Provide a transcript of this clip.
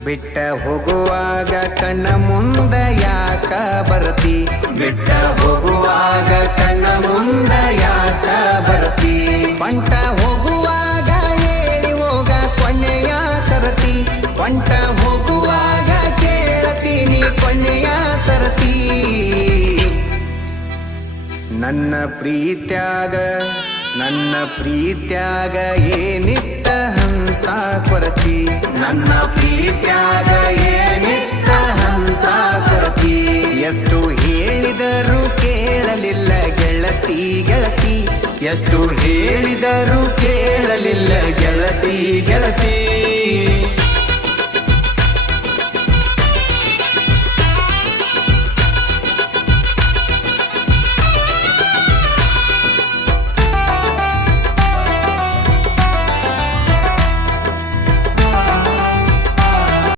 ಬಿಟ್ಟ ಹೋಗುವಾಗ ಕಣ್ಣ ಮುಂದ ಯಾಕ ಬರ್ತಿ ಬಿಟ್ಟ ಹೋಗುವಾಗ ಕಣ್ಣ ಮುಂದ ಯಾಕ ಬರ್ತಿ ಪಂಟ ಹೋಗುವಾಗ ಹೇಳಿ ಹೋಗ ಕೊನೆಯ ಸರತಿ ಪಂಟ ಹೋಗುವಾಗ ಕೇಳತೀನಿ ಕೊನೆಯ ಸರತಿ ನನ್ನ ಪ್ರೀತ್ಯಾಗ ಏನಿತ್ತ ಹಂತ ಕೊರತಿ ನನ್ನ ಪ್ರೀತ್ಯಾಗ ಏನಿತ್ತ ಹಂತ ಕೊರತಿ ಎಷ್ಟು ಹೇಳಿದರೂ ಕೇಳಲಿಲ್ಲ ಗೆಳತಿ ಎಷ್ಟು ಹೇಳಿದರೂ ಕೇಳಲಿಲ್ಲ ಗೆಳತಿ